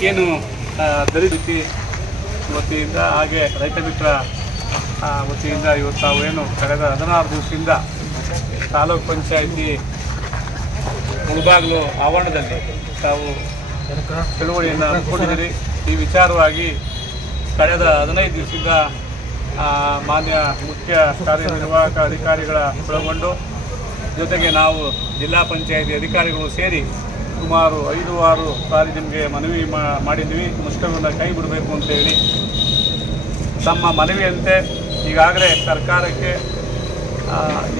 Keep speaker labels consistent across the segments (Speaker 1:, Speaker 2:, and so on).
Speaker 1: ಏನು ದಲಿತ ವತಿಯಿಂದ ಹಾಗೆ ರೈತ ಮಿತ್ರ ವತಿಯಿಂದ ಇವತ್ತು ತಾವು ಏನು ಕಳೆದ ಹದಿನಾರು ದಿವಸದಿಂದ ತಾಲೂಕ್ ಪಂಚಾಯಿತಿ ಮುಳಬಾಗಿಲು ಆವರಣದಲ್ಲಿ ತಾವು ಚಳುವಳಿಯನ್ನು ಹಮ್ಮಿಕೊಂಡಿದ್ದೀರಿ ಈ ವಿಚಾರವಾಗಿ ಕಳೆದ ಹದಿನೈದು ದಿವಸದಿಂದ ಮಾನ್ಯ ಮುಖ್ಯ ಕಾರ್ಯನಿರ್ವಾಹಕ ಅಧಿಕಾರಿಗಳ ಒಳಗೊಂಡು ಜೊತೆಗೆ ನಾವು ಜಿಲ್ಲಾ ಪಂಚಾಯಿತಿ ಅಧಿಕಾರಿಗಳು ಸೇರಿ ಸುಮಾರು ಐದು, ಆರು ಸಾರಿ ನಿಮಗೆ ಮನವಿ ಮಾಡಿದ್ವಿ. ಮುಷ್ಕರವನ್ನು ಕೈ ಬಿಡಬೇಕು ಅಂತೇಳಿ. ತಮ್ಮ ಮನವಿಯಂತೆ ಈಗಾಗಲೇ ಸರ್ಕಾರಕ್ಕೆ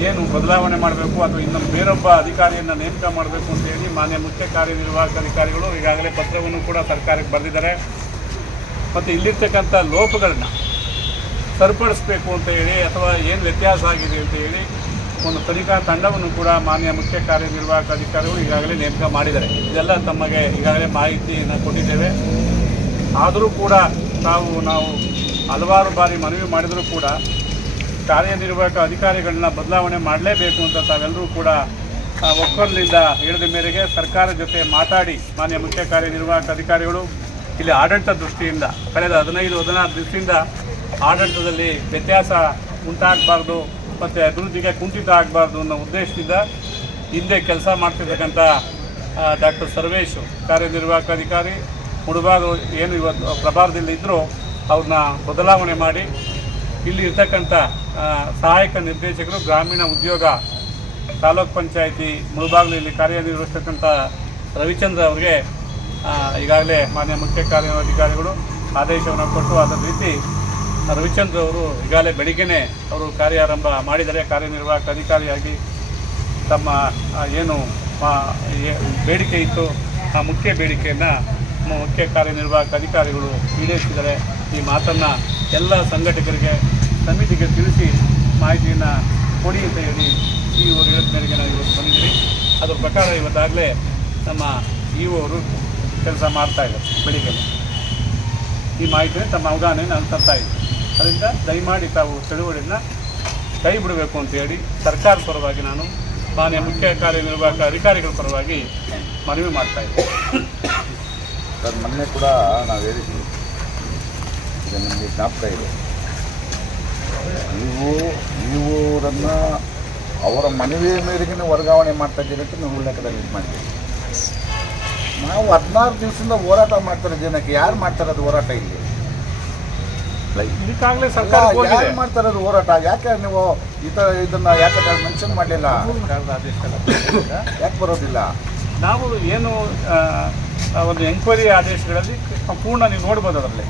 Speaker 1: ಏನು ಬದಲಾವಣೆ ಮಾಡಬೇಕು ಅಥವಾ ಇನ್ನೊಂದು ಬೇರೊಬ್ಬ ಅಧಿಕಾರಿಯನ್ನು ನೇಮಕ ಮಾಡಬೇಕು ಅಂತೇಳಿ ಮಾನ್ಯ ಮುಖ್ಯ ಕಾರ್ಯನಿರ್ವಾಹಕ ಅಧಿಕಾರಿಗಳು ಈಗಾಗಲೇ ಪತ್ರವನ್ನು ಕೂಡ ಸರ್ಕಾರಕ್ಕೆ ಬರೆದಿದ್ದಾರೆ. ಮತ್ತು ಇಲ್ಲಿರ್ತಕ್ಕಂಥ ಲೋಪಗಳನ್ನು ಸರಿಪಡಿಸ್ಬೇಕು ಅಂತ ಹೇಳಿ ಅಥವಾ ಏನು ವ್ಯತ್ಯಾಸ ಆಗಿದೆ ಅಂತ ಹೇಳಿ ಒಂದು ತನಿಖಾ ತಂಡವನ್ನು ಕೂಡ ಮಾನ್ಯ ಮುಖ್ಯ ಕಾರ್ಯನಿರ್ವಾಹಕ ಅಧಿಕಾರಿಗಳು ಈಗಾಗಲೇ ನೇಮಕ ಮಾಡಿದ್ದಾರೆ. ಇದೆಲ್ಲ ತಮಗೆ ಈಗಾಗಲೇ ಮಾಹಿತಿಯನ್ನು ಕೊಟ್ಟಿದ್ದೇವೆ. ಆದರೂ ಕೂಡ ತಾವು ನಾವು ಹಲವಾರು ಬಾರಿ ಮನವಿ ಮಾಡಿದರೂ ಕೂಡ ಕಾರ್ಯನಿರ್ವಾಹಕ ಅಧಿಕಾರಿಗಳನ್ನ ಬದಲಾವಣೆ ಮಾಡಲೇಬೇಕು ಅಂತ ತಾವೆಲ್ಲರೂ ಕೂಡ ಒಕ್ಕೊರಲಿಂದ ಹೇಳಿದ ಮೇರೆಗೆ ಸರ್ಕಾರದ ಜೊತೆ ಮಾತಾಡಿ ಮಾನ್ಯ ಮುಖ್ಯ ಕಾರ್ಯನಿರ್ವಾಹಕ ಅಧಿಕಾರಿಗಳು ಇಲ್ಲಿ ಆಡಳಿತ ದೃಷ್ಟಿಯಿಂದ ಕಳೆದ ಹದಿನೈದು, ಹದಿನಾರು ದಿವಸದಿಂದ ಆಡಳಿತದಲ್ಲಿ ವ್ಯತ್ಯಾಸ ಉಂಟಾಗಬಾರ್ದು. ಮತ್ತು ಅಭಿವೃದ್ಧಿಗೆ ಕುಂಠಿತ ಆಗಬಾರ್ದು ಅನ್ನೋ ಉದ್ದೇಶದಿಂದ ಹಿಂದೆ ಕೆಲಸ ಮಾಡ್ತಿರ್ತಕ್ಕಂಥ ಡಾಕ್ಟರ್ ಸರ್ವೇಶ್ ಕಾರ್ಯನಿರ್ವಾಹಕ ಅಧಿಕಾರಿ ಮುಳುಬಾಗ ಏನು ಇವತ್ತು ಪ್ರಭಾರದಲ್ಲಿ ಇದ್ದರೂ ಅವ್ರನ್ನ ಬದಲಾವಣೆ ಮಾಡಿ ಇಲ್ಲಿ ಇರ್ತಕ್ಕಂಥ ಸಹಾಯಕ ನಿರ್ದೇಶಕರು ಗ್ರಾಮೀಣ ಉದ್ಯೋಗ, ತಾಲೂಕ್ ಪಂಚಾಯಿತಿ ಇಲ್ಲಿ ಕಾರ್ಯನಿರ್ವಹಿಸ್ತಕ್ಕಂಥ ರವಿಚಂದ್ರ ಅವರಿಗೆ ಈಗಾಗಲೇ ಮಾನ್ಯ ಮುಖ್ಯ ಕಾರ್ಯಾಧಿಕಾರಿಗಳು ಆದೇಶವನ್ನು ಕೊಟ್ಟು ಅದರ ರೀತಿ ರವಿಚಂದ್ರ ಅವರು ಈಗಾಗಲೇ ಬೆಳಿಗ್ಗೆನೇ ಅವರು ಕಾರ್ಯಾರಂಭ ಮಾಡಿದರೆ ಕಾರ್ಯನಿರ್ವಾಹಕ ಅಧಿಕಾರಿಯಾಗಿ ತಮ್ಮ ಏನು ಬೇಡಿಕೆ ಇತ್ತು. ಆ ಮುಖ್ಯ ಬೇಡಿಕೆಯನ್ನು ಮುಖ್ಯ ಕಾರ್ಯನಿರ್ವಾಹಕ ಅಧಿಕಾರಿಗಳು ಈಡೇರಿಸಿದರೆ ಈ ಮಾತನ್ನು ಎಲ್ಲ ಸಂಘಟಕರಿಗೆ, ಸಮಿತಿಗೆ ತಿಳಿಸಿ ಮಾಹಿತಿಯನ್ನು ಕೊಡಿ ಅಂತ ಹೇಳಿ ಈ ಓ ಹೇಳಿದ ಮೇರೆಗೆ ನಾವು ಇವತ್ತು ಬಂದಿದ್ದೀವಿ. ಅದರ ಪ್ರಕಾರ ಇವತ್ತಾಗಲೇ ನಮ್ಮ ಇ ಅವರು ಕೆಲಸ ಮಾಡ್ತಾ ಇದ್ದಾರೆ ಬೆಳಿಗ್ಗೆ ಈ ಮಾಹಿತಿನ ತಮ್ಮ ಅವಗಾಹನೆ ನಾನು ತರ್ತಾ ಇದ್ದೀನಿ. ಅದರಿಂದ ದಯಮಾಡಿ ತಾವು ಚಳುವಳಿಯನ್ನು ಕೈ ಬಿಡಬೇಕು ಅಂತ ಹೇಳಿ ಸರ್ಕಾರ ಪರವಾಗಿ ನಾನು ಮಾನ್ಯ ಮುಖ್ಯ ಕಾರ್ಯನಿರ್ವಾಹಕ ಅಧಿಕಾರಿಗಳ ಪರವಾಗಿ ಮನವಿ ಮಾಡ್ತಾ ಇದ್ದೀನಿ.
Speaker 2: ಸರ್, ಮೊನ್ನೆ ಕೂಡ ನಾವು ಹೇಳಿದ್ದೀವಿ ಈಗ ನಿಮಗೆ ಜ್ಞಾಪಕ ಇದೆ. ನೀವು ಅವರನ್ನು ಅವರ ಮನವಿಯ ಮೇರೆಗೆ ವರ್ಗಾವಣೆ ಮಾಡ್ತಾ ಇದ್ದೀರಿ ಅಂತ ನಾವು ಉಲ್ಲೇಖದಲ್ಲಿ ಇದು ಮಾಡಿದ್ದೀವಿ. ನಾವು ಹದಿನಾರು ದಿವಸದಿಂದ ಹೋರಾಟ ಮಾಡ್ತಾರೆ ಜನಕ್ಕೆ ಯಾರು ಮಾಡ್ತಾರೆ ಅದು ಹೋರಾಟ ಇಲ್ಲಿ?
Speaker 1: ಇದಕ್ಕಾಗಲೇ ಸರ್ಕಾರ ಹೋಗಿದೆ.
Speaker 2: ಮಾಡ್ತಾರೆ ಅದು ಹೋರಾಟ? ಯಾಕೆ ನೀವು ಈ ಥರ ಇದನ್ನ ಯಾಕೆ ಮೆನ್ಷನ್ ಮಾಡಲಿಲ್ಲ?
Speaker 1: ಸರ್ಕಾರದ ಆದೇಶ
Speaker 2: ಯಾಕೆ ಬರೋದಿಲ್ಲ?
Speaker 1: ನಾವು ಏನು ಒಂದು ಎಂಕ್ವೈರಿ ಆದೇಶಗಳಲ್ಲಿ ಸಂಪೂರ್ಣ ನೀವು ನೋಡ್ಬೋದು ಅದರಲ್ಲಿ.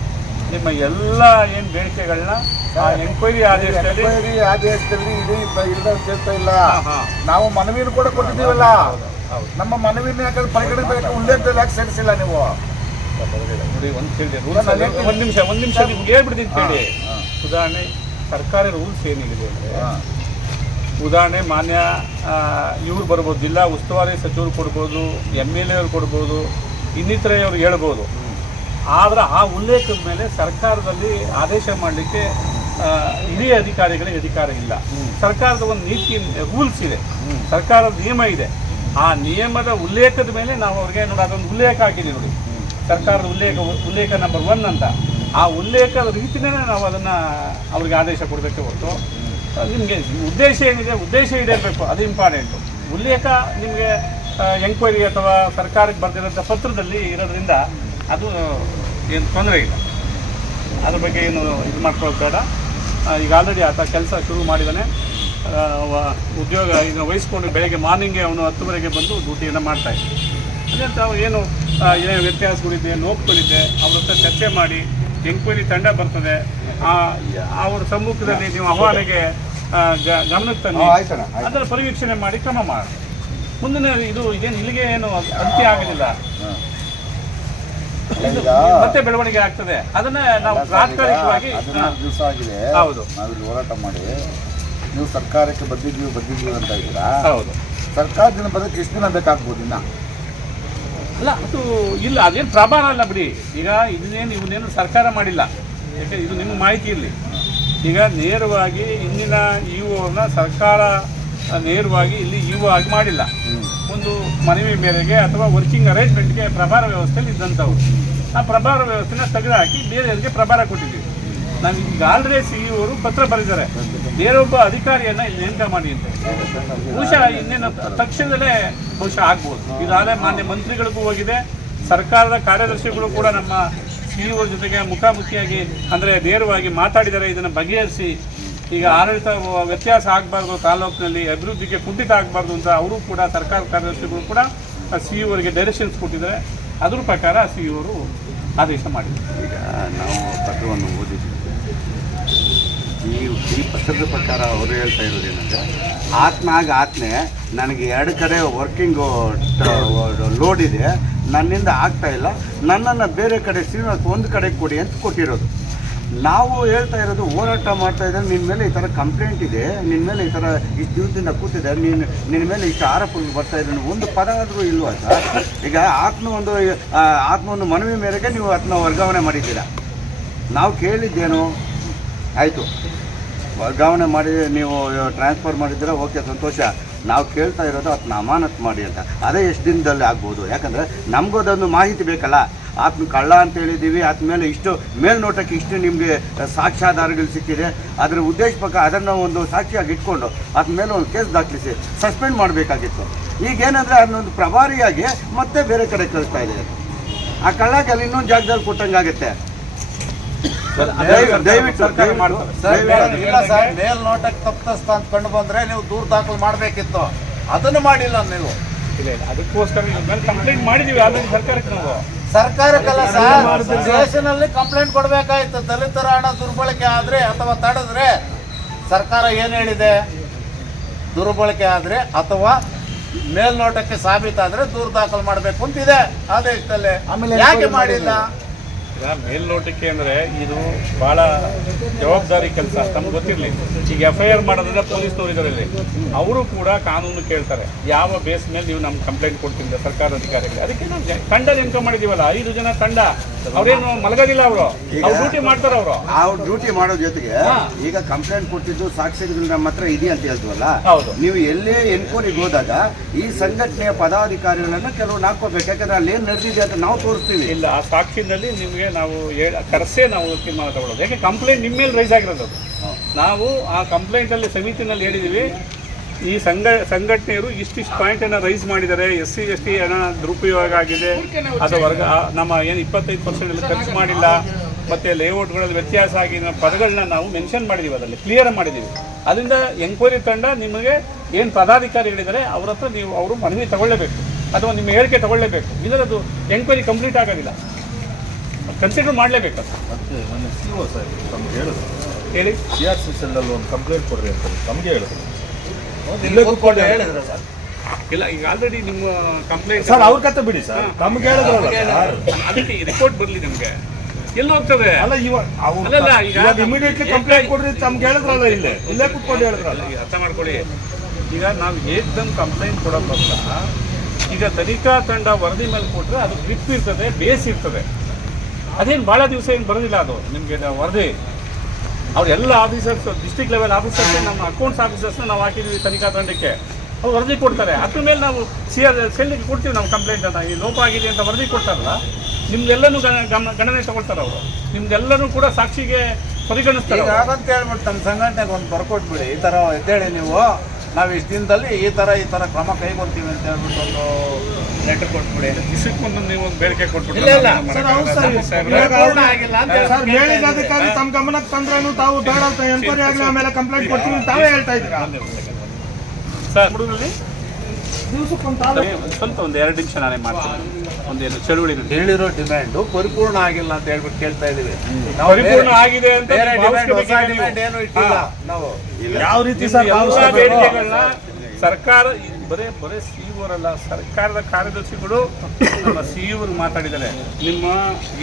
Speaker 1: ನಿಮ್ಮ ಎಲ್ಲ ಏನು ಬೇಡಿಕೆಗಳನ್ನ ಆ ಎಂಕ್ವೈರಿ ಆದೇಶದಲ್ಲಿ
Speaker 2: ಎಂಕ್ವೈರಿ ಆದೇಶದಲ್ಲಿ ಇಡೀ ಇಲ್ಲ ಕೇಳ್ತಾ ಇಲ್ಲ. ನಾವು ಮನವಿಯನ್ನು ಕೂಡ ಕೊಟ್ಟಿದ್ದೀವಲ್ಲ.
Speaker 1: ಹೌದು
Speaker 2: ನಮ್ಮ ಮನವಿನ ಯಾಕಂದ್ರೆ ಪರಿಗಣಿಸಬೇಕು? ಉಲ್ಲೇಖದಲ್ಲಿ ಯಾಕೆ ಸೇರಿಸಿಲ್ಲ ನೀವು?
Speaker 1: ನೋಡಿ ಒಂದು ಕೇಳಿ ಒಂದು ನಿಮಿಷ ಒಂದು ನಿಮಿಷ ನಿಮ್ಗೆ ಹೇಳ್ಬಿಡ್ತೀನಿ ಕೇಳಿ ಉದಾಹರಣೆ ಸರ್ಕಾರಿ ರೂಲ್ಸ್ ಏನಿದೆ ಅಂದರೆ ಉದಾಹರಣೆ ಮಾನ್ಯ ಇವ್ರು ಬರ್ಬೋದು ಜಿಲ್ಲಾ ಉಸ್ತುವಾರಿ ಸಚಿವರು ಕೊಡ್ಬೋದು ಎಂ ಎಲ್ ಎ ಅವ್ರು ಕೊಡ್ಬೋದು ಇನ್ನಿತರೆಯವರು ಹೇಳ್ಬೋದು. ಆದರೆ ಆ ಉಲ್ಲೇಖದ ಮೇಲೆ ಸರ್ಕಾರದಲ್ಲಿ ಆದೇಶ ಮಾಡಲಿಕ್ಕೆ ಹಿರಿಯ ಅಧಿಕಾರಿಗಳಿಗೆ ಅಧಿಕಾರ ಇಲ್ಲ. ಸರ್ಕಾರದ ಒಂದು ನೀತಿ ರೂಲ್ಸ್ ಇದೆ. ಸರ್ಕಾರದ ನಿಯಮ ಇದೆ. ಆ ನಿಯಮದ ಉಲ್ಲೇಖದ ಮೇಲೆ ನಾವು ಅವ್ರಿಗೆ ನೋಡಿ ಅದೊಂದು ಉಲ್ಲೇಖ ಹಾಕಿದ್ದೀವಿ ನೋಡಿ. ಸರ್ಕಾರದ ಉಲ್ಲೇಖ ಉಲ್ಲೇಖ ನಂಬರ್ ಒನ್ ಅಂತ. ಆ ಉಲ್ಲೇಖದ ರೀತಿನೇ ನಾವು ಅದನ್ನು ಅವ್ರಿಗೆ ಆದೇಶ ಕೊಡಬೇಕು ಹೊರತು. ನಿಮಗೆ ಉದ್ದೇಶ ಏನಿದೆ, ಉದ್ದೇಶ ಈಡೇರಬೇಕು ಅದು ಇಂಪಾರ್ಟೆಂಟು ಉಲ್ಲೇಖ ನಿಮಗೆ ಎಂಕ್ವೈರಿ ಅಥವಾ ಸರ್ಕಾರಕ್ಕೆ ಬರೆದಿರೋಂಥ ಪತ್ರದಲ್ಲಿ ಇರೋದ್ರಿಂದ ಅದು ಏನು ತೊಂದರೆ ಇಲ್ಲ. ಅದ್ರ ಬಗ್ಗೆ ಏನು ಇದು ಮಾಡ್ಕೊಳ್ಳೋದು ಬೇಡ. ಈಗ ಆಲ್ರೆಡಿ ಆತ ಕೆಲಸ ಶುರು ಮಾಡಿದಾನೆ. ಉದ್ಯೋಗ ಈಗ ವಹಿಸ್ಕೊಂಡು ಬೆಳಗ್ಗೆ ಮಾರ್ನಿಂಗ್ಗೆ ಅವನು ಹತ್ತುವರೆಗೆ ಬಂದು ಡ್ಯೂಟಿಯನ್ನು ಮಾಡ್ತಾ ಇದ್ದಾನೆ ಅದೇ ತಾವು ಏನು ಏನೇನು ವ್ಯತ್ಯಾಸಗಳಿದೆ ನೋವುಗಳಿದೆ ಅವ್ರ ಹತ್ರ ಚರ್ಚೆ ಮಾಡಿ ಎಂಕ್ವೈರಿ ತಂಡ ಬರ್ತದೆ. ಆ ಅವ್ರ ಸಮ್ಮುಖದಲ್ಲಿ ನೀವು ಆಹ್ವಾನಿಗೆ ಆ, ಗ- ಗಮನಕ್ಕೆ
Speaker 2: ಆಯ್ತು.
Speaker 1: ಅದರ ಪರಿವೀಕ್ಷಣೆ ಮಾಡಿ ಕ್ರಮ ಮಾಡಿ. ಮುಂದಿನ ಇದು ಏನು ಇಲ್ಲಿಗೆ ಏನು ಅಂತ್ಯ
Speaker 2: ಆಗಲಿಲ್ಲ
Speaker 1: ಮತ್ತೆ ಬೆಳವಣಿಗೆ ಆಗ್ತದೆ. ಅದನ್ನ ನಾವು
Speaker 2: ಹದಿನಾರು ದಿವಸ ಆಗಿದೆ.
Speaker 1: ಹೌದು.
Speaker 2: ನಾವಿಲ್ಲಿ ಹೋರಾಟ ಮಾಡಿ ನೀವು ಸರ್ಕಾರಕ್ಕೆ ಬಂದಿದ್ದೀವಿ ಬಂದಿದ್ದೀವಿ ಅಂತ ಇದ್ದೀರಾ?
Speaker 1: ಹೌದು.
Speaker 2: ಸರ್ಕಾರದಿಂದ ಬರೋಕ್ಕೆ ಎಷ್ಟು ದಿನ ಬೇಕಾಗ್ಬೋದು ಇನ್ನ?
Speaker 1: ಅಲ್ಲ, ಅದು ಇಲ್ಲ, ಅದೇನು ಪ್ರಭಾರ ಅಲ್ಲ ಬಿಡಿ. ಈಗ ಇದನ್ನೇನು ಇವನ್ನೇನು ಸರ್ಕಾರ ಮಾಡಿಲ್ಲ. ಯಾಕೆ, ಇದು ನಿಮ್ಮ ಮಾಹಿತಿ ಇರಲಿ. ಈಗ ನೇರವಾಗಿ ಇಂದಿನ ಇ ಒನ ಸರ್ಕಾರ ನೇರವಾಗಿ ಇಲ್ಲಿ ಇ ಆಗಿ ಮಾಡಿಲ್ಲ. ಒಂದು ಮನವಿ ಮೇರೆಗೆ ಅಥವಾ ವರ್ಕಿಂಗ್ ಅರೇಂಜ್ಮೆಂಟ್ಗೆ ಪ್ರಭಾರ ವ್ಯವಸ್ಥೆಯಲ್ಲಿ ಇದ್ದಂಥವು ಆ ಪ್ರಭಾರ ವ್ಯವಸ್ಥೆನ ತೆಗೆದುಹಾಕಿ ಬೇರೆಯವರಿಗೆ ಪ್ರಭಾರ ಕೊಟ್ಟಿದ್ದೀವಿ. ಈಗ ಆಲ್ರೆಡಿ ಸಿ ಇವರು ಪತ್ರ ಬರೆದಿದ್ದಾರೆ. ಬೇರೊಬ್ಬ ಅಧಿಕಾರಿಯನ್ನ ಇಲ್ಲಿ ನೇಮಕ ಮಾಡಿ ಅಂತ. ಬಹುಶಃ ಇನ್ನೇನು ತಕ್ಷಣದಲ್ಲೇ ಬಹುಶಃ ಆಗ್ಬೋದು. ಇದಾದ್ರೆ ಮಾನ್ಯ ಮಂತ್ರಿಗಳಿಗೂ ಹೋಗಿದೆ. ಸರ್ಕಾರದ ಕಾರ್ಯದರ್ಶಿಗಳು ಕೂಡ ನಮ್ಮ ಸಿ ಜೊತೆಗೆ ಮುಖಾಮುಖಿಯಾಗಿ ಅಂದರೆ ನೇರವಾಗಿ ಮಾತಾಡಿದ್ದಾರೆ. ಇದನ್ನು ಬಗೆಹರಿಸಿ ಈಗ ಆಡಳಿತ ವ್ಯತ್ಯಾಸ ಆಗಬಾರ್ದು, ತಾಲೂಕಿನಲ್ಲಿ ಅಭಿವೃದ್ಧಿಗೆ ಕುಂಠಿತ ಆಗಬಾರ್ದು ಅಂತ ಅವರು ಕೂಡ ಸರ್ಕಾರದ ಕಾರ್ಯದರ್ಶಿಗಳು ಕೂಡ ಸಿ ಇವರಿಗೆ ಡೈರೆಕ್ಷನ್ಸ್ ಕೊಟ್ಟಿದ್ದಾರೆ. ಅದ್ರ ಪ್ರಕಾರ ಸಿ ಇವರು ಆದೇಶ ಮಾಡಿದ್ದಾರೆ.
Speaker 3: ಈಗ ನಾವು ಪತ್ರವನ್ನು ಓದಿದ್ವಿ. ಈ ಈ ಪಕ್ಷದ ಪ್ರಕಾರ ಅವರು ಹೇಳ್ತಾ ಇರೋದೇನಂದರೆ ಆತ್ಮ ಆಗ ಆತ್ಮೆ, ನನಗೆ ಎರಡು ಕಡೆ ವರ್ಕಿಂಗು ಲೋಡ್ ಇದೆ, ನನ್ನಿಂದ ಆಗ್ತಾ ಇಲ್ಲ, ನನ್ನನ್ನು ಬೇರೆ ಕಡೆ ಶ್ರೀನಿವಾಸ ಒಂದು ಕಡೆ ಕೊಡಿ ಅಂತ ಕೊಟ್ಟಿರೋದು. ನಾವು ಹೇಳ್ತಾ ಇರೋದು ಹೋರಾಟ ಮಾಡ್ತಾ ಇದ್ದಾರೆ ನಿನ್ನ ಮೇಲೆ ಈ ಥರ ಕಂಪ್ಲೇಂಟ್ ಇದೆ ನಿನ್ನ ಮೇಲೆ ಈ ಥರ ಇಷ್ಟು ದಿವಸದಿಂದ ಕೂತಿದೆ, ನೀನು ನಿನ್ನ ಮೇಲೆ ಇಷ್ಟು ಆರೋಪಗಳು ಬರ್ತಾ ಇದ್ದಾನೆ ಒಂದು ಪದ ಆದರೂ ಇಲ್ವಾ ಸರ್? ಈಗ ಆತ್ಮ ಒಂದು ಆತ್ಮ ಒಂದು ಮನವಿ ಮೇರೆಗೆ ನೀವು ಅದನ್ನ ವರ್ಗಾವಣೆ ಮಾಡಿದ್ದೀರಾ? ನಾವು ಕೇಳಿದ್ದೇನು? ಆಯಿತು. ವರ್ಗಾವಣೆ ಮಾಡಿ ನೀವು ಟ್ರಾನ್ಸ್ಫರ್ ಮಾಡಿದ್ರೆ ಓಕೆ, ಸಂತೋಷ. ನಾವು ಕೇಳ್ತಾ ಇರೋದು ಅದನ್ನ ಅಮಾನತ್ ಮಾಡಿ ಅಂತ. ಅದೇ ಎಷ್ಟು ದಿನದಲ್ಲಿ ಆಗ್ಬೋದು. ಯಾಕಂದರೆ ನಮಗೂ ಅದೊಂದು ಮಾಹಿತಿ ಬೇಕಲ್ಲ. ಆತ್ಮ ಕಳ್ಳ ಅಂತ ಹೇಳಿದ್ದೀವಿ, ಆತ ಮೇಲೆ ಇಷ್ಟು ಮೇಲ್ನೋಟಕ್ಕೆ ಇಷ್ಟು ನಿಮಗೆ ಸಾಕ್ಷ್ಯಾಧಾರಗಳು ಸಿಕ್ಕಿದೆ. ಅದರ ಉದ್ದೇಶ ಪ್ರಕಾರ ಅದನ್ನು ಒಂದು ಸಾಕ್ಷಿಯಾಗಿ ಇಟ್ಕೊಂಡು ಅದ್ರ ಮೇಲೆ ಒಂದು ಕೇಸ್ ದಾಖಲಿಸಿ ಸಸ್ಪೆಂಡ್ ಮಾಡಬೇಕಾಗಿತ್ತು. ಈಗೇನಂದರೆ ಅದನ್ನೊಂದು ಪ್ರಭಾರಿಯಾಗಿ ಮತ್ತೆ ಬೇರೆ ಕಡೆ ಕಳಿಸ್ತಾ ಇದೆ ಆ ಕಳ್ಳಕ್ಕೆ ಅಲ್ಲಿ ಇನ್ನೊಂದು ಜಾಗದಲ್ಲಿ ಕೊಟ್ಟಂಗಾಗುತ್ತೆ. ದಯವಿಟ್ಟು ದಯವಿಟ್ಟು
Speaker 1: ಸರ್ಕಾರ ಮಾಡ್ತಾರೆ.
Speaker 2: ಸರ್
Speaker 3: ದಯವಿಟ್ಟು
Speaker 2: ಇಲ್ಲ ಸರ್ ಮೇಲ್ನೋಟಕ್ಕೆ ತಪ್ಪಿಸ್ತ ಅಂತ ಕಂಡು ಬಂದ್ರೆ ನೀವು ದೂರ ದಾಖಲು ಮಾಡಬೇಕಿತ್ತು. ಅದನ್ನು ಮಾಡಿಲ್ಲ ನೀವು.
Speaker 1: ಅದಕ್ಕೋಸ್ಕರ ಮೇಲೆ ಕಂಪ್ಲೇಂಟ್ ಮಾಡಿದೀವಿ ಆಲ್ರೆಡಿ ಸರ್ಕಾರಕ್ಕೆ ನಾವು.
Speaker 2: ಸರ್ಕಾರಕ್ಕಲ್ಲ ಸರ್ ಸ್ಟೇಷನಲ್ಲಿ ಕಂಪ್ಲೇಂಟ್ ಕೊಡಬೇಕಾಯ್ತು. ದಲಿತರ ಹಣ ದುರ್ಬಳಕೆ ಆದ್ರೆ ಅಥವಾ ತಡೆದ್ರೆ ಸರ್ಕಾರ ಏನು ಹೇಳಿದೆ? ದುರ್ಬಳಕೆ ಆದ್ರೆ ಅಥವಾ ಮೇಲ್ನೋಟಕ್ಕೆ ಸಾಬೀತಾದ್ರೆ ದೂರು ದಾಖಲು ಮಾಡಬೇಕು ಅಂತಿದೆ ಆದೇಶದಲ್ಲಿ. ಯಾಕೆ ಮಾಡಿಲ್ಲ?
Speaker 1: ಮೇಲ್ನೋಟಕ್ಕೆ ಅಂದರೆ ಇದು ಭಾಳ ಜವಾಬ್ದಾರಿ ಕೆಲಸ, ತಮ್ಗೆ ಗೊತ್ತಿರಲಿ. ಈಗ ಎಫ್ ಐ ಆರ್ ಮಾಡೋದ್ರೆ ಪೊಲೀಸ್ನವ್ರು ಇದರಲ್ಲಿ ಅವರು ಕೂಡ ಕಾನೂನು ಕೇಳ್ತಾರೆ, ಯಾವ ಬೇಸ್ ಮೇಲೆ ನೀವು ನಮ್ಗೆ ಕಂಪ್ಲೇಂಟ್ ಕೊಡ್ತಿಲ್ಲ ಸರ್ಕಾರ ಅಧಿಕಾರಿಗಳು ಅದಕ್ಕೆ ನಾವು ತಂಡ ನೇಮಕ ಮಾಡಿದೀವಲ್ಲ ಐದು ಜನ ತಂಡ. ಅವ್ರೇನು ಮಲಗೋದಿಲ್ಲ ಅವರು. ಡ್ಯೂಟಿ ಮಾಡ್ತಾರೆ ಅವರು.
Speaker 3: ಅವ್ರು ಡ್ಯೂಟಿ ಮಾಡೋ ಜೊತೆಗೆ ಈಗ ಕಂಪ್ಲೇಂಟ್ ಕೊಟ್ಟಿದ್ದು ಸಾಕ್ಷಿಗಳು ನಮ್ಮ ಹತ್ರ ಇದೆಯಾ ಅಂತ ಹೇಳ್ತೀವಲ್ಲ?
Speaker 1: ಹೌದು.
Speaker 3: ನೀವು ಎಲ್ಲೇ ಎನ್ಕ್ವೈರಿಗೆ ಹೋದಾಗ ಈ ಸಂಘಟನೆಯ ಪದಾಧಿಕಾರಿಗಳನ್ನ ಕೆಲವು ನಾಕೋಬೇಕು ಯಾಕಂದ್ರೆ ಅಲ್ಲಿ ಏನ್ ನಡೆದಿದೆ ಅಂತ ನಾವು ತೋರಿಸ್ತೀವಿ.
Speaker 1: ಇಲ್ಲ ಆ ಸಾಕ್ಷಿನಲ್ಲಿ ನಿಮಗೆ ನಾವು ಕರೆಸೇ ನಾವು ತೀರ್ಮಾನ ತಗೊಳ್ಳೋದು. ಯಾಕೆ ಕಂಪ್ಲೇಂಟ್ ನಿಮ್ಮ ಮೇಲೆ ರೈಸ್ ಆಗಿರೋದು. ನಾವು ಆ ಕಂಪ್ಲೇಂಟಲ್ಲಿ ಸಮಿತಿನಲ್ಲಿ ಹೇಳಿದ್ದೀವಿ ಈ ಸಂಘ ಸಂಘಟನೆಯರು ಇಷ್ಟಿಷ್ಟು ಪಾಯಿಂಟನ್ನು ರೈಸ್ ಮಾಡಿದ್ದಾರೆ. ಎಸ್ ಸಿ ಎಸ್ ಟಿ ಹಣ ದುರುಪಯೋಗ ಆಗಿದೆ. ಅದು ವರ್ಗ ನಮ್ಮ ಏನು ಇಪ್ಪತ್ತೈದು ಪರ್ಸೆಂಟ್ ಎಲ್ಲ ಖರ್ಚು ಮಾಡಿಲ್ಲ. ಮತ್ತು ಲೇಔಟ್ಗಳಲ್ಲಿ ವ್ಯತ್ಯಾಸ ಆಗಿ ನಮ್ಮ ಪದಗಳನ್ನ ನಾವು ಮೆನ್ಷನ್ ಮಾಡಿದ್ದೀವಿ ಅದರಲ್ಲಿ ಕ್ಲಿಯರ್ ಮಾಡಿದ್ದೀವಿ ಅದರಿಂದ ಎಂಕ್ವೈರಿ ತಂಡ ನಿಮಗೆ ಏನು ಪದಾಧಿಕಾರಿಗಳಿದ್ದಾರೆ ಅವ್ರ ಹತ್ರ ನೀವು ಅವರು ಮನವಿ ತಗೊಳ್ಳೇಬೇಕು. ಅಥವಾ ನಿಮ್ಮ ಹೇಳಿಕೆ ತಗೊಳ್ಳೇಬೇಕು. ಇದರದ್ದು ಅದು ಎಂಕ್ವೈರಿ ಕಂಪ್ಲೀಟ್ ಆಗೋದಿಲ್ಲ. ಕನ್ಸಿಡರ್ ಮಾಡಲೇಬೇಕು ಹೇಳಿ.
Speaker 4: ಸಿ ಆರ್ ಸಿ ಸೆಲ್ಲಲ್ಲಿ ಒಂದು ಕಂಪ್ಲೇಂಟ್ ಕೊಡ್ರಿ ಅಂತ ನಮಗೆ ಹೇಳಿದ್ರು. ಇಲ್ಲೇ ಕೂತ್ಕೊಂಡು. ಹೇಳಿದ್ರು ಸರ್
Speaker 1: ಇಲ್ಲ ಈಗ ಆಲ್ರೆಡಿ ನಿಮ್ಮ ಕಂಪ್ಲೇಂಟ್
Speaker 4: ಸರ್ ಅವ್ರ ಕತೆ ಬಿಡಿ ಸರ್. ನಮ್ಗೆ ಹೇಳಿದ್ರಲ್ಲ ಸರ್
Speaker 1: ಅದಕ್ಕೆ ರಿಪೋರ್ಟ್ ಬರಲಿ ನಮಗೆ. ಎಲ್ಲಿ ಹೋಗ್ತದೆ?
Speaker 4: ಅಲ್ಲ ಇವಾಗ
Speaker 1: ಅಲ್ಲಲ್ಲ, ಈಗ
Speaker 4: ಇವಾಗ ಇಮಿಡಿಯೇಟ್ಲಿ ಕಂಪ್ಲೇಂಟ್ ಕೊಡ್ರಿ ತಮ್ಗೆ ಹೇಳಿದ್ರಲ್ಲ ಇಲ್ಲೇ. ಇಲ್ಲೇ ಕೂತ್ಕೊಂಡು ಹೇಳಿದ್ರಲ್ಲ.
Speaker 1: ಅರ್ಥ ಮಾಡ್ಕೊಳ್ಳಿ. ಈಗ ನಾವು ಏಕ್ದಮ್ ಕಂಪ್ಲೇಂಟ್ ಕೊಡೋ ಬದಲ ಈಗ ತನಿಖಾ ತಂಡ ವರದಿ ಮೇಲೆ ಕೊಟ್ಟರೆ ಅದು ಕ್ಲಿಪ್ ಇರ್ತದೆ ಬೇಸ್ ಇರ್ತದೆ. ಅದೇನು ಭಾಳ ದಿವಸ ಏನು ಬರೋದಿಲ್ಲ ಅದು? ನಿಮಗೆ ವರದಿ. ಅವ್ರು ಎಲ್ಲ ಆಫೀಸರ್ಸ್ ಡಿಸ್ಟಿಕ್ ಲೆವೆಲ್ ಆಫೀಸರ್ಸ್ ನಮ್ಮ ಅಕೌಂಟ್ಸ್ ಆಫೀಸರ್ಸ್ನ ನಾವು ಹಾಕಿದ್ವಿ ತನಿಖಾ ತಂಡಕ್ಕೆ. ಅವ್ರು ವರದಿ ಕೊಡ್ತಾರೆ. ಅದ್ರ ಮೇಲೆ ನಾವು ಸಿ ಆರ್ ಸೆಲ್ಲಿಗೆ ಕೊಡ್ತೀವಿ ನಾವು ಕಂಪ್ಲೇಂಟ್ ಅಂತ. ಈ ಲೋಪ ಆಗಿದೆ ಅಂತ ವರದಿ ಕೊಡ್ತಾರಲ್ಲ ನಿಮ್ದೆಲ್ಲನೂ ಗಣ ಗಮ- ಗಣನೆ ತಗೊಳ್ತಾರೆ ಅವರು. ನಿಮ್ದೆಲ್ಲನೂ ಕೂಡ ಸಾಕ್ಷಿಗೆ ಪರಿಗಣಿಸ್ತಾರೆ.
Speaker 2: ಹಾಗಂತ ಹೇಳ್ಬಿಟ್ಟು ನಮ್ಮ ಸಂಘಟನೆಗೆ ಒಂದು ಬರ್ಕೊಟ್ಬಿಡಿ. ಈ ಥರ ಎದ್ದೇಳಿ ನೀವು. ನಾವು ಇಷ್ಟು ದಿನದಲ್ಲಿ ಈ ಥರ ಈ ಥರ ಕ್ರಮ ಕೈಗೊಳ್ತೀವಿ ಅಂತ ಹೇಳ್ಬಿಟ್ಟು ಒಂದು ಲೆಟರ್ ಕೊಟ್ಬಿಡಿ.
Speaker 1: ದಿವಸಕ್ಕೊಂದು ನೀವು ಒಂದು ಬೇಡಿಕೆ ಕೊಟ್ಬಿಟ್ಟು
Speaker 2: ಇಲ್ಲ, ಇಲ್ಲ.
Speaker 4: ಸರ್, ಹೌದು ಸರ್.
Speaker 1: ನಮ್ಮ ಸಾಹೇಬ್ರೆ,
Speaker 4: ಇವಾಗ
Speaker 2: ಪೂರ್ಣ ಆಗಿಲ್ಲ ಅಂತ
Speaker 4: ಸರ್ ಮೇಲಿನ ಅಧಿಕಾರಿ ತಮ್ಮ ಗಮನಕ್ಕೆ ತಂದ್ರೂ ತಾವು ಬೇಡ ಅಂತ ಎನ್ಕ್ವೈರಿ ಆಗಲಿ ಆಮೇಲೆ ಕಂಪ್ಲೇಂಟ್ ಕೊಡ್ತೀವಿ ತಾವೇ ಹೇಳ್ತಾ ಇದ್ದೀರಾ?
Speaker 1: ಸರ್. ಸ್ವಲ್ಪ ಒಂದು ಎರಡು ನಿಮಿಷ ನಾನೇ ಮಾಡ್ತೀನಿ. ಒಂದೇನು ಚಳುವಳಿ
Speaker 2: ಹೇಳಿರೋ ಡಿಮ್ಯಾಂಡು ಪರಿಪೂರ್ಣ ಆಗಿಲ್ಲ ಅಂತ ಹೇಳ್ಬಿಟ್ಟು ಕೇಳ್ತಾ ಇದೀವಿ ನಾವು
Speaker 1: ಪರಿಪೂರ್ಣ ಆಗಿದೆ ಅಂತ
Speaker 2: ಬೇರೆ
Speaker 1: ನೀವು
Speaker 2: ಡಿಮ್ಯಾಂಡ್ ಹೊಸ ಡಿಮ್ಯಾಂಡ್ ಏನು ಇಟ್ಟಿಲ್ಲ ನಾವು.
Speaker 4: ಯಾವ ರೀತಿ
Speaker 1: ಬೇಡಿಕೆಗಳನ್ನ ಸರ್ಕಾರ ಬರೇ ಬರೇ ಸಿ ಅಲ್ಲ ಸರ್ಕಾರದ ಕಾರ್ಯದರ್ಶಿಗಳು ನಮ್ಮ ಸಿ ಮಾತಾಡಿದ್ದಾರೆ. ನಿಮ್ಮ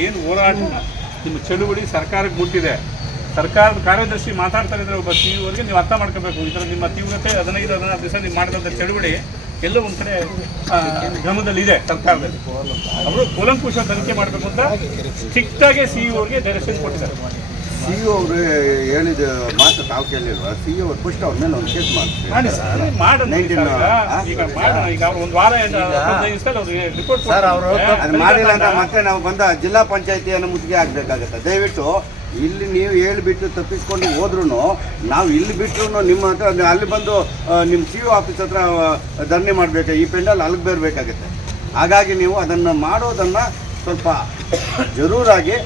Speaker 1: ಏನು ಹೋರಾಟ ನಿಮ್ಮ ಚಳುವಳಿ ಸರ್ಕಾರಕ್ಕೆ ಮುಟ್ಟಿದೆ. ಸರ್ಕಾರದ ಕಾರ್ಯದರ್ಶಿ ಮಾತಾಡ್ತಾ ಇದ್ರೆ ಒಬ್ಬ ಸಿ ಅವರಿಗೆ ನೀವು ಅರ್ಥ ಮಾಡ್ಕೋಬೇಕು. ಈ ಥರ ನಿಮ್ಮ ತೀವ್ರತೆ ಹದಿನೈದು ಹದಿನಾರು ದಿವಸ ನೀವು ಮಾಡಿದಂಥ ಚಳುವಳಿ ಎಲ್ಲೋ ಒಂದು ಕಡೆ ಗಮನದಲ್ಲಿ ಇದೆ ಸರ್ಕಾರದಲ್ಲಿ. ಅವರು ಕೋಲಂಕುಶ ತನಿಖೆ ಮಾಡಬೇಕು ಅಂತ ಸ್ಟ್ರಿಕ್ಟಾಗಿ ಸಿ ಅವ್ರಿಗೆ ಡೈರೆಕ್ಷನ್ ಕೊಟ್ಟಿದ್ದಾರೆ.
Speaker 3: ಸಿ ಇ ಅವರು ಹೇಳಿದ ಮಾತು ತಾವು ಕೇಳಿಲ್ವಾ? ಸಿ ಇ ಅವ್ರು ಫಸ್ಟ್ ಅವ್ರ ಮೇಲೆ ಒಂದು ಕೇಸ್ ಮಾಡ್ತೀವಿ
Speaker 4: ಮಾಡಿ ಸರ್
Speaker 1: ಮಾಡೋಣ ಈಗ ಈಗ ಮಾಡೋಣ ಈಗ ಅವ್ರು ಒಂದು ವಾರ ಅವ್ರಿಗೆ ರಿಪೋರ್ಟ್
Speaker 2: ಸರ್, ಅವರು
Speaker 3: ಅದು ಮಾಡಿಲ್ಲ ಅಂತ ಮತ್ತೆ ನಾವು ಬಂದ ಜಿಲ್ಲಾ ಪಂಚಾಯತಿಯನ್ನು ಮುತ್ತಿಗೆ ಆಗಬೇಕಾಗತ್ತೆ ದಯವಿಟ್ಟು ಇಲ್ಲಿ ನೀವು ಹೇಳಿಬಿಟ್ಟು ತಪ್ಪಿಸ್ಕೊಂಡು ಹೋದ್ರೂ ನಾವು ಇಲ್ಲಿ ಬಿಟ್ಟರು ನಿಮ್ಮ ಹತ್ರ ಅಲ್ಲಿ ಬಂದು ಆ, ನಿಮ್ಮ ಸಿ ಇ ಆಫೀಸ್ ಹತ್ರ ಧರಣಿ ಮಾಡಬೇಕು? ಈ ಪೆಂಡಲ್ ಅಲ್ಲಿಗೆ ಬರಬೇಕಾಗುತ್ತೆ. ಹಾಗಾಗಿ ನೀವು ಅದನ್ನು ಮಾಡೋದನ್ನು ಸ್ವಲ್ಪ ಜರೂರಾಗಿ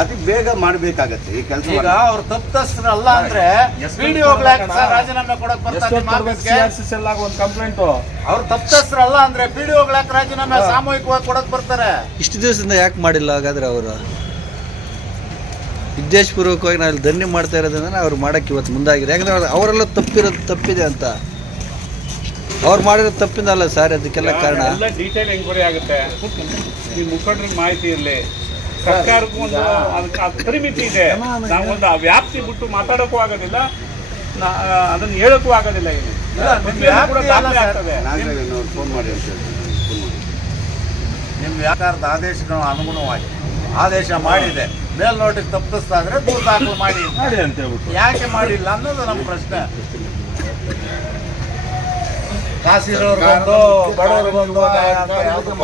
Speaker 3: ಅತಿ ಬೇಗ ಮಾಡಬೇಕಾಗತ್ತೆ ಈ ಕೆಲಸ
Speaker 2: ಈಗ ಅವ್ರು ತಪ್ಪಿತಸ್ಥರಲ್ಲ ಅಂದ್ರೆ ಪಿಡಿಒಗಳಾಗ ರಾಜೀನಾಮೆ ಕೊಡಕ್ ಬರ್ತಾರೆ
Speaker 1: ಒಂದು ಕಂಪ್ಲೇಂಟು
Speaker 2: ಅವ್ರು ತಪ್ಪಿತಸ್ಥರಲ್ಲ ಅಂದ್ರೆ ಪಿಡಿಒಗಳಾಗ ರಾಜೀನಾಮೆ ಸಾಮೂಹಿಕವಾಗಿ ಕೊಡಕ್ ಬರ್ತಾರೆ.
Speaker 5: ಇಷ್ಟು ದಿವಸದಿಂದ ಯಾಕೆ ಮಾಡಿಲ್ಲ ಹಾಗಾದ್ರೆ ಅವರು? ಉದ್ದೇಶಪೂರ್ವಕವಾಗಿ ನಾವು ಇಲ್ಲಿ ಧನ್ಯ ಮಾಡ್ತಾ ಇರೋದ್ರಿಂದ ಅವ್ರು ಮಾಡೋಕ್ಕೆ ಇವತ್ತು ಮುಂದಾಗಿದೆ. ಯಾಕಂದರೆ ಅವ್ರು- ಅವರೆಲ್ಲ ತಪ್ಪಿರೋದು ತಪ್ಪಿದೆ ಅಂತ. ಅವ್ರು ಮಾಡಿರೋ ತಪ್ಪಿಂದ ಅಲ್ಲ ಸರ್ ಅದಕ್ಕೆಲ್ಲ ಕಾರಣ?
Speaker 1: ಎಲ್ಲ ಡೀಟೇಲ್ ಎಂಕ್ವೈರಿ ಆಗುತ್ತೆ. ನಿಮ್ಮ ಮುಖಂಡರಿಗೆ ಮಾಹಿತಿ ಇರಲಿ. ಸರ್ಕಾರಕ್ಕೂ ಒಂದು ಅದಕ್ಕೆ ಅದು ಪರಿಮಿತಿ ಇದೆ. ನಾವೊಂದು ಆ ವ್ಯಾಪ್ತಿ ಬಿಟ್ಟು ಮಾತಾಡೋಕ್ಕೂ ಆಗೋದಿಲ್ಲ. ನಾ- ಅದನ್ನ ಹೇಳೋಕ್ಕೂ ಆಗೋದಿಲ್ಲ ಇಲ್ಲಿ.
Speaker 3: ಫೋನ್ ಮಾಡಿ ಅಂತ ಹೇಳಿ. ಫೋನ್ ಮಾಡಿ
Speaker 2: ನಿಮ್ಮ ವ್ಯಾಪಾರದ ಆದೇಶಗಳ ಅನುಗುಣವಾಗಿ. ಆದೇಶ ಮಾಡಿದೆ. ಮೇಲ್ನೋಟಿಗೆ ತಪ್ಪಿಸ್ತಾದ್ರೆ ದೂರು ದಾಖಲು ಮಾಡಿ
Speaker 4: ಮಾಡಿ ಅಂತ ಹೇಳ್ಬಿಟ್ಟು
Speaker 2: ಯಾಕೆ ಮಾಡಿಲ್ಲ ಅನ್ನೋದು ನಮ್ಮ ಪ್ರಶ್ನೆ.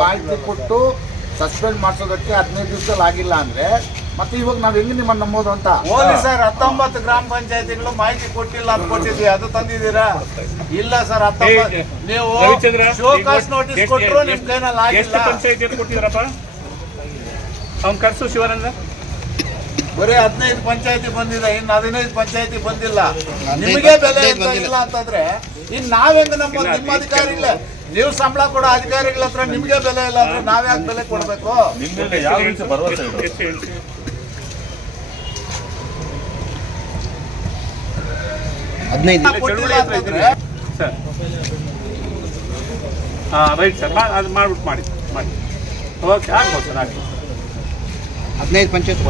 Speaker 2: ಮಾಹಿತಿ ಕೊಟ್ಟು ಸಸ್ಪೆಂಡ್ ಮಾಡಿಸೋದಕ್ಕೆ ಹದಿನೈದು ದಿವಸದಲ್ಲಿ ಆಗಿಲ್ಲ ಅಂದ್ರೆ ಮತ್ತೆ ಇವಾಗ ನಾವ್ ಹೆಂಗ್ ನಿಮ್ಮನ್ನ ನಂಬೋದು ಅಂತ? ಓಲಿ ಸರ್ ಹತ್ತೊಂಬತ್ತು ಗ್ರಾಮ ಪಂಚಾಯತಿಗಳು ಮಾಹಿತಿ ಕೊಟ್ಟಿಲ್ಲ ಅಂತ ಕೊಟ್ಟಿದ್ವಿ ಅದು ತಂದಿದ್ದೀರಾ? ಇಲ್ಲ ಸರ್ ಹತ್ತೊಂಬತ್ತು ನೀವು
Speaker 1: ರವಿಚಂದ್ರ
Speaker 2: ಶೋಕಾಸ್ ನೋಟಿಸ್ ಕೊಟ್ಟರು ನಿಮ್ ಕೈನಲ್ಲಿ
Speaker 1: ಎಷ್ಟು
Speaker 2: ಆಗಿಲ್ಲ.
Speaker 1: ಪಂಚಾಯತಿ ಕೊಟ್ಟಿದ್ರಪ್ಪ ಅವ್ನು ಕರ್ಸು ಶಿವಾನಂದ
Speaker 2: ಬರೀ ಹದಿನೈದು ಪಂಚಾಯತಿ ಬಂದಿದೆ ಇನ್ನು ಹದಿನೈದು ಪಂಚಾಯತಿ ಬಂದಿಲ್ಲ. ನಿಮಗೆ ಬೆಲೆ ಇಲ್ಲ ಅಂತಂದ್ರೆ ಇನ್ ನಾವೆಂಗ ಹೆಂಗ್ ನಮ್ಮ ನಿಮ್ಮ ಇಲ್ಲ. ನೀವು ಸಂಬಳ ಕೊಡೋ ಅಧಿಕಾರಿಗಳ ಹತ್ರ ನಿಮ್ಗೆ ಬೆಲೆ ಇಲ್ಲ ಅಂದ್ರೆ ನಾವ್ಯಾಕೆ ಬೆಲೆ ಕೊಡ್ಬೇಕು?
Speaker 1: Right sir. ಅದು ಮಾಡ್ಬಿಟ್ಟು ಮಾಡಿ ಮಾಡಿ. ಓಕೆ ಆಗ್ಬೋದು ಸರ್ ಆಗ್ಬೋದು.
Speaker 5: ಹದಿನೈದು ಪಂಚಾಯತ್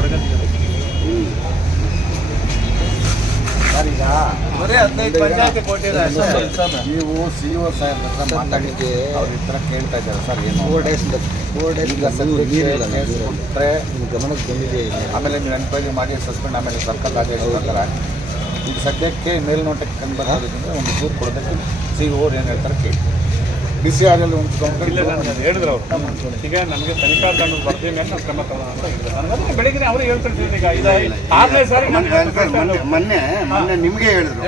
Speaker 2: ಹದಿನೈದು ಪಂಚಾಯತಿ ಕೊಟ್ಟಿದ್ದಾರೆ
Speaker 6: ನೀವು ಸಿ ಒ ಸಾಹೇಬ್ ಹತ್ರ ಮಾತಾಡಿದ್ದೆ ಅವ್ರ ಹತ್ರ ಕೇಳ್ತಾ ಇದ್ದಾರೆ ಸರ್ ಏನು?
Speaker 5: ಫೋರ್ ಡೇಸ್ ಫೋರ್ ಡೇಸ್
Speaker 6: ಕೊಟ್ಟರೆ
Speaker 5: ನಿಮ್ಮ ಗಮನಕ್ಕೆ ಬಂದಿದೆ ಇಲ್ಲ?
Speaker 6: ಆಮೇಲೆ ನೀವು ಎನ್ಕ್ವೈರಿ ಮಾಡಿ ಸಸ್ಪೆಂಡ್ ಆಮೇಲೆ ಸರ್ಕಲ್ ಆದೇಶ ಪ್ರಕಾರ. ಈಗ ಸದ್ಯಕ್ಕೆ ಮೇಲ್ನೋಟಕ್ಕೆ ಕಂಡು ಬರೋದಕ್ಕೆ ಒಂದು ದೂರು ಕೊಡೋದಕ್ಕೆ ಸಿ ಓರ್ ಏನು ಹೇಳ್ತಾರೆ ಕೇಳಿ. ಡಿ ಸಿ ಆರ್ ಒಂದು ಕಂಪ್ಲೇಂಟ್
Speaker 1: ನಾನು ಹೇಳಿದ್ರು ಅವರು. ಈಗ ನನಗೆ ತನಿಖಾ ತಂಡ ಬರ್ತೀನಿ ಮೇಲೆ ನಾವು ಕ್ರಮ ತಗೊಳ್ಳೋಣ ಅಂತ ಹೇಳಿದ್ರು. ನನಗೆ ಬೆಳಿಗ್ಗೆ ಅವರು ಹೇಳ್ತಾರೆ ಈಗ ಇದು ಆರನೇ ಸಾರಿ
Speaker 3: ಮೊನ್ನೆ
Speaker 1: ನಾನು
Speaker 3: ಮೊನ್ನೆ- ಮೊನ್ನೆ ಮೊನ್ನೆ ಹೇಳಿದ್ರು.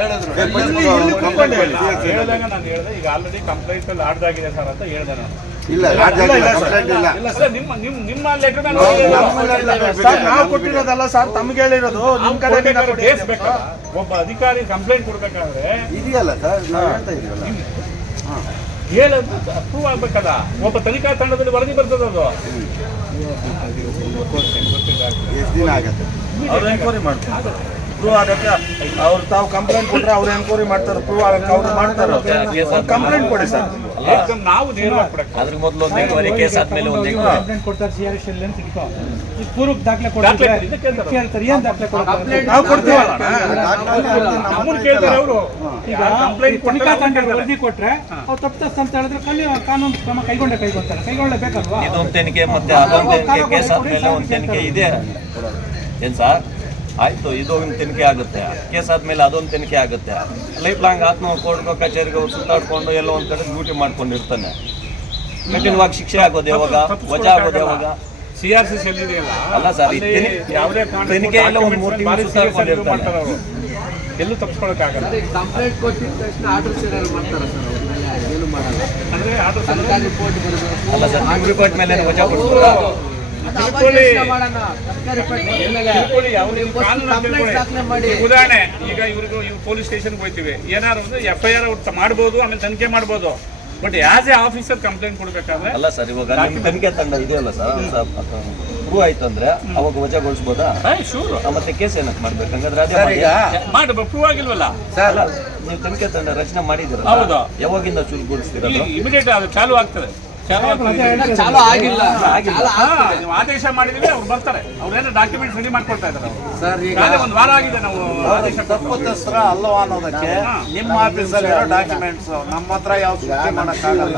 Speaker 1: ಹೇಳಿದಾಗ ನಾನು ಹೇಳಿದೆ ಈಗ ಆಲ್ರೆಡಿ ಕಂಪ್ಲೇಂಟ್ ಅಲ್ಲಿ ಆಡ್ದಾಗಿದೆ ಸರ್ ಅಂತ ಹೇಳಿದೆ ನಾನು.
Speaker 3: ಇಲ್ಲ
Speaker 1: ನಿಮ್ಮ ನಿಮ್ಮ ನಿಮ್ಮ ಲೆಟರ್
Speaker 3: ನಾವು-
Speaker 4: ಕೊಟ್ಟಿರೋದಲ್ಲ ಸರ್ ತಮ್ಗೆ ಹೇಳಿರೋದು ನಿಮ್ ಕಡೆ
Speaker 1: ಒಬ್ಬ ಅಧಿಕಾರಿ ಕಂಪ್ಲೇಂಟ್ ಕೊಡ್ಬೇಕಾದ್ರೆ
Speaker 3: ಇದೆಯಲ್ಲ ಸರ್ ನಾವು ಹೇಳ್ತಾ ಇದೀವಲ್ಲ. ಹಾಂ
Speaker 1: ಪ್ರೂವ್ ಅಪ್ರೂವ್ ಆಗ್ಬೇಕಲ್ಲ? ಒಬ್ಬ ತನಿಖಾ ತಂಡದಲ್ಲಿ ವರದಿ ಬರ್ತದೆ ಅದು.
Speaker 3: ಎಷ್ಟು ದಿನ ಆಗತ್ತೆ?
Speaker 4: ಅವ್ರು ಎನ್ಕ್ವೈರಿ ಮಾಡ್ತಾರೆ. ಪ್ರೂವ್ ಆಗಕ್ಕೆ ಅವ್ರು ತಾವು ಕಂಪ್ಲೇಂಟ್ ಕೊಟ್ರೆ ಅವ್ರು ಎನ್ಕ್ವೈರಿ ಮಾಡ್ತಾರೆ ಪ್ರೂವ್ ಆಗಕ್ಕೆ ಅವ್ರು ಮಾಡ್ತಾರೆ. ಕಂಪ್ಲೇಂಟ್ ಕೊಡಿ ಸರ್.
Speaker 1: ನಾವು
Speaker 7: ಅದ್ರ ಮೊದಲು ಒಂದು ಕೇಸ್ ಆದ್ಮೇಲೆ ಒಂದು ಕಂಪ್ಲೇಂಟ್
Speaker 8: ಕೊಡ್ತಾರೆ ಸಿ ಆರ್ ಎಸ್ ಎಲ್ ಅಂತ ಇಟ್ಕೋ. ಈ ಪೂರ್ವಕ್ಕೆ ದಾಖಲೆ
Speaker 1: ದಾಖಲೆ
Speaker 8: ಕೊಡ್ತಾರೆ
Speaker 1: ಇದಕ್ಕೆ ಕೇಳ್ತಾರೆ.
Speaker 8: ಏನ್ ದಾಖಲೆ ಕೊಡ್ತಾರೆ
Speaker 4: ನಾವು ಕೊಡ್ತೀವಲ್ಲ?
Speaker 1: ನಮ್ಮನ್ನ ಕೇಳ್ತಾರೆ. ಅವರು.
Speaker 8: ಈಗ
Speaker 1: ಕಂಪ್ಲೇಂಟ್
Speaker 8: ತನಿಖಾ ತಂಡ ವರದಿ ಕೊಟ್ರೆ ಅವ್ರು ತಪ್ಪಿತಸ್ಥ ಅಂತ ಹೇಳಿದ್ರೆ ಕಲ್ಲಿ ಕಾನೂನು ಕ್ರಮ ಕೈಗೊಂಡೆ ಕೈಗೊಳ್ತಾರೆ. ಕೈಗೊಳ್ಳಬೇಕಲ್ವಾ
Speaker 7: ಇದೊಂದು ತನಿಖೆ ಮತ್ತೆ ಅದೊಂದು ತನಿಖೆ ಕೇಸ್ ಆದ್ಮೇಲೆ ಒಂದು ತನಿಖೆ ಇದೆ. ಏನ್ ಸರ್? ಆಯ್ತು ಇದು ಒಂದು ತನಿಖೆ ಆಗುತ್ತೆ. ಕೇಸ್ ಆದ್ಮೇಲೆ ಅದೊಂದು ತನಿಖೆ ಆಗುತ್ತೆ. ಲೈಫ್ ಲಾಂಗ್ ಆತ್ಮ ಕೋರ್ಟ್ಗೋ ಕಚೇರಿಗೆ ಅವ್ರು ಸುತ್ತಾಡ್ಕೊಂಡು ಎಲ್ಲೋ ಒಂದ್ ಕಡೆ ಡ್ಯೂಟಿ ಮಾಡ್ಕೊಂಡಿರ್ತಾನೆ ಕಠಿಣವಾಗಿ ಶಿಕ್ಷೆ ಆಗೋದು ಯಾವಾಗ? ವಜಾ ಆಗೋದು ಯಾವಾಗ?
Speaker 1: ಸಿ ಆರ್ ಸಿ
Speaker 7: ಅಲ್ಲ ಸರ್,
Speaker 1: ಯಾವುದೇ
Speaker 7: ತನಿಖೆ ಎಲ್ಲ ಒಂದು ಮೂರು ತಿಂಗಳು ಸುತ್ತಾಡ್ಕೊಂಡಿರ್ತಾನೆ.
Speaker 1: ಎಲ್ಲೂ ತಪ್ಪಿಸ್ಕೊಳಕ್ಕಾಗಲ್ಲ
Speaker 9: ಕಂಪ್ಲೇಂಟ್ ಕೊಟ್ಟಿದ ತಕ್ಷಣ ಆರ್ಡರ್ ಸೇರಲ್ ಮಾಡ್ತಾರೆ ಸರ್ ಏನು ಮಾಡಲ್ಲ.
Speaker 1: ಅಂದ್ರೆ ಆರ್ಡರ್
Speaker 9: ರಿಪೋರ್ಟ್
Speaker 7: ಅಲ್ಲ ಸರ್ ರಿಪೋರ್ಟ್ ಮೇಲೆ ವಜಾ ಕೊಡ್ತಾರೆ?
Speaker 1: ಉದಾಹರಣೆ ಈಗ ಇವ್ರಿಗೂ ಇವ್ರು ಪೊಲೀಸ್ ಸ್ಟೇಷನ್ಗೆ ಹೋಯ್ತೀವಿ. ಏನಾದ್ರು ಅಂದ್ರೆ ಎಫ್ ಐ ಆರ್ ಮಾಡ್ಬೋದು ಆಮೇಲೆ ತನಿಖೆ ಮಾಡ್ಬೋದು. But as a officer complaint ಕೊಡ್ಬೇಕಾದ್ರೆ
Speaker 7: ಅಲ್ಲ ಸರ್ ಇವಾಗ ನಿಮ್ಮ ತನಿಖೆ ತಂಡ ಇದೆಯಲ್ಲ ಸರ್ ಪ್ರೂವ್ ಆಯ್ತು ಅಂದ್ರೆ ಅವಾಗ ವಜಾಗೊಳಿಸ್ಬೋದಾ?
Speaker 1: ಶೂರ್
Speaker 7: ಆ, ಮತ್ತೆ ಕೇಸ್ ಏನಕ್ಕೆ ಮಾಡ್ಬೇಕು? ಹಂಗಾದ್ರೆ ಅದೇ
Speaker 2: ಸರ್
Speaker 7: ಮಾಡಿ.
Speaker 2: ಈಗ
Speaker 1: ಮಾಡಿ ಪ್ರೂವ್ ಆಗಿಲ್ವಲ್ಲ?
Speaker 7: ಸರ್. ನೀವು ತನಿಖೆ ತಂಡ ರಚನೆ ಮಾಡಿದಿರಲ್ಲ
Speaker 1: ಹೌದು.
Speaker 7: ಯಾವಾಗಿಂದ ಶುರುಗೊಳಿಸ್ತಿರೋದು
Speaker 1: ಇಮಿಡಿಯೇಟ್ ಅದು? ಚಾಲು ಆಗ್ತದೆ. ಚಾಲು
Speaker 9: ಆಗಿಲ್ಲ.
Speaker 1: ಆದೇಶ ಮಾಡಿದೀವಿ ಅವ್ರು ಬರ್ತಾರೆ. ಅವ್ರೇನು ಡಾಕ್ಯುಮೆಂಟ್ ರೆಡಿ ಮಾಡ್ಕೊಳ್ತಾ ಇದ್ದಾರೆ.
Speaker 2: ಸರ್ ಈಗ
Speaker 1: ಒಂದು ವಾರ ಆಗಿದೆ ನಾವು ಆದೇಶ ಕೊಟ್ಟು.
Speaker 2: ತಪ್ಪಿತಸ್ಥರ ಅಲ್ಲವ ಅನ್ನೋದಕ್ಕೆ ನಿಮ್ಮ ಆಫೀಸಲ್ಲಿ ಇರೋ ಡಾಕ್ಯುಮೆಂಟ್ಸ್ ನಮ್ಮ ಹತ್ರ ಯಾವ ಸೃಷ್ಟಿ ಮಾಡೋಕ್ಕಾಗಲ್ಲ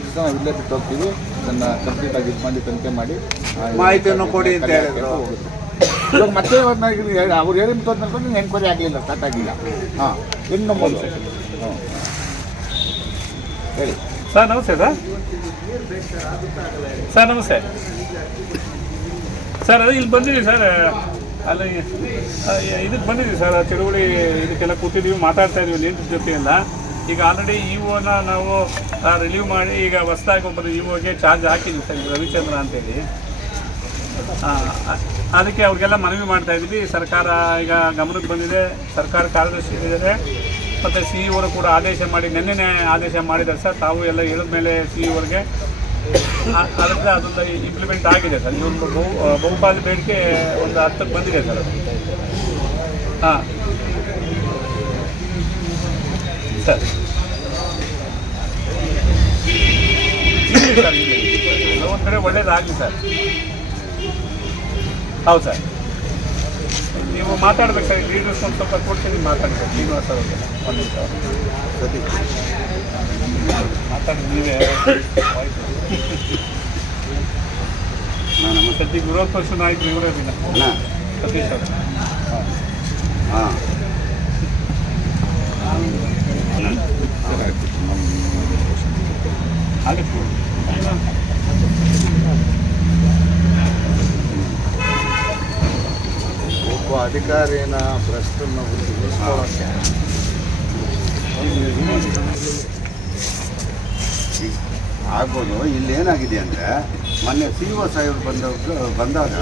Speaker 6: ದಿವಸ ನಾವು ಇಲ್ಲೇ ಬಿಟ್ಟು ಹೋಗ್ತೀವಿ. ಅದನ್ನು ಕಂಪ್ಲೀಟ್ ಆಗಿ ಇದು ಮಾಡಿ ತನಿಖೆ ಮಾಡಿ.
Speaker 2: ಮಾಹಿತಿಯನ್ನು ಕೊಡಿ ಅಂತ ಹೇಳಿದ್ರು. ಇವಾಗ ಮತ್ತೆ ಅವ್ರನ್ನ ಅವ್ರು ಹೇಳಿ ಅಂತ ಅನ್ಕೊಂಡು ಎನ್ಕ್ವೈರಿ ಆಗಲಿಲ್ಲ ಸ್ಟಾರ್ಟ್ ಆಗಿಲ್ಲ ಹಾಂ ಇನ್ನೊಂದು ನಂಬೋದು ಹೇಳಿ.
Speaker 1: ಸರ್, ನಮಸ್ತೆ ಸರ್. ಸರ್, ನಮಸ್ತೆ. ಸರ್, ಅದೇ ಇಲ್ಲಿ ಬಂದಿದ್ದೀವಿ ಸರ್. ಅಲ್ಲಿ ಇದಕ್ಕೆ ಬಂದಿದ್ದೀವಿ ಸರ್ ಚಳುವಳಿ ಇದಕ್ಕೆಲ್ಲ ಕೂತಿದ್ದೀವಿ, ಮಾತಾಡ್ತಾ ಇದೀವಿ ನೇತೃತ್ವ ಜೊತೆ ಎಲ್ಲ ಈಗ ಆಲ್ರೆಡಿ ಇ ಓನ ನಾವು ರಿಲೀವ್ ಮಾಡಿ ಈಗ ಹೊಸದಾಗಿ ಒಬ್ಬರು ಇ ಓಗೆ ಚಾರ್ಜ್ ಹಾಕಿದ್ವಿ ಸರ್ ರವಿಚಂದ್ರ ಅಂತೇಳಿ. ಅದಕ್ಕೆ ಅವ್ರಿಗೆಲ್ಲ ಮನವಿ ಮಾಡ್ತಾ ಇದ್ದೀವಿ. ಸರ್ಕಾರ ಈಗ ಗಮನಕ್ಕೆ ಬಂದಿದೆ, ಸರ್ಕಾರ ಕಾರ್ಯದರ್ಶಿ ಇದ್ದಾರೆ ಮತ್ತು ಸಿ ಇವರು ಅವರು ಕೂಡ ಆದೇಶ ಮಾಡಿ, ನಿನ್ನೆನೇ ಆದೇಶ ಮಾಡಿದ್ದಾರೆ ಸರ್. ತಾವು ಎಲ್ಲ ಹೇಳಿದ ಮೇಲೆ ಸಿ ಇ ಅದರಿಂದ ಅದಕ್ಕೆ ಅದೊಂದು ಇಂಪ್ಲಿಮೆಂಟ್ ಆಗಿದೆ ಸರ್. ಇದೊಂದು ಬಹು ಬಹುಪಾಲು ಬೇಡಿಕೆ ಒಂದು ಹತ್ತಕ್ಕೆ ಬಂದಿದೆ ಸರ್ ಅದು. ಹಾಂ. ಸರ್. ಒಂದು ಕಡೆ ಒಳ್ಳೇದಾಗಲಿ ಸರ್. ಹೌದು ಸರ್. ನೀವು ಮಾತಾಡ್ಬೇಕು ಸರ್ ಲೀಡರ್ಸ್ ಒಂದು ಸ್ವಲ್ಪ ಕೊಡ್ತೀನಿ ಮಾತಾಡ್ಬೇಕು. ಶ್ರೀನಿವಾಸ್ ಅವ್ರಿಗೆ ಒಂದು ನಿಮಿಷ ಮಾತಾಡಿ ನೀವೇ.
Speaker 3: ನಾನು ನಮ್ಮ
Speaker 1: ಸದ್ಯಕ್ಕೆ ವಿರೋಧ ಪಕ್ಷ ನಾಯಕರು ಇವರೇ ಇಲ್ಲ ಸತೀಶ್ ಅವರು.
Speaker 3: ಹಾಂ.
Speaker 1: ಆಗುತ್ತೆ
Speaker 6: ಒಬ್ಬ ಅಧಿಕಾರಿನ ಭ್ರಷ್ಟನ್ನು ಉಳಿಸ್ಕೊಳ್ಳೋಕ್ಕೆ
Speaker 3: ಆಗ್ಬೋದು ಇಲ್ಲಿ ಏನಾಗಿದೆ ಅಂದರೆ ಮೊನ್ನೆ ಸಿ ಒ ಸಾಹೇಬ್ರು ಬಂದವರು ಬಂದಾಗ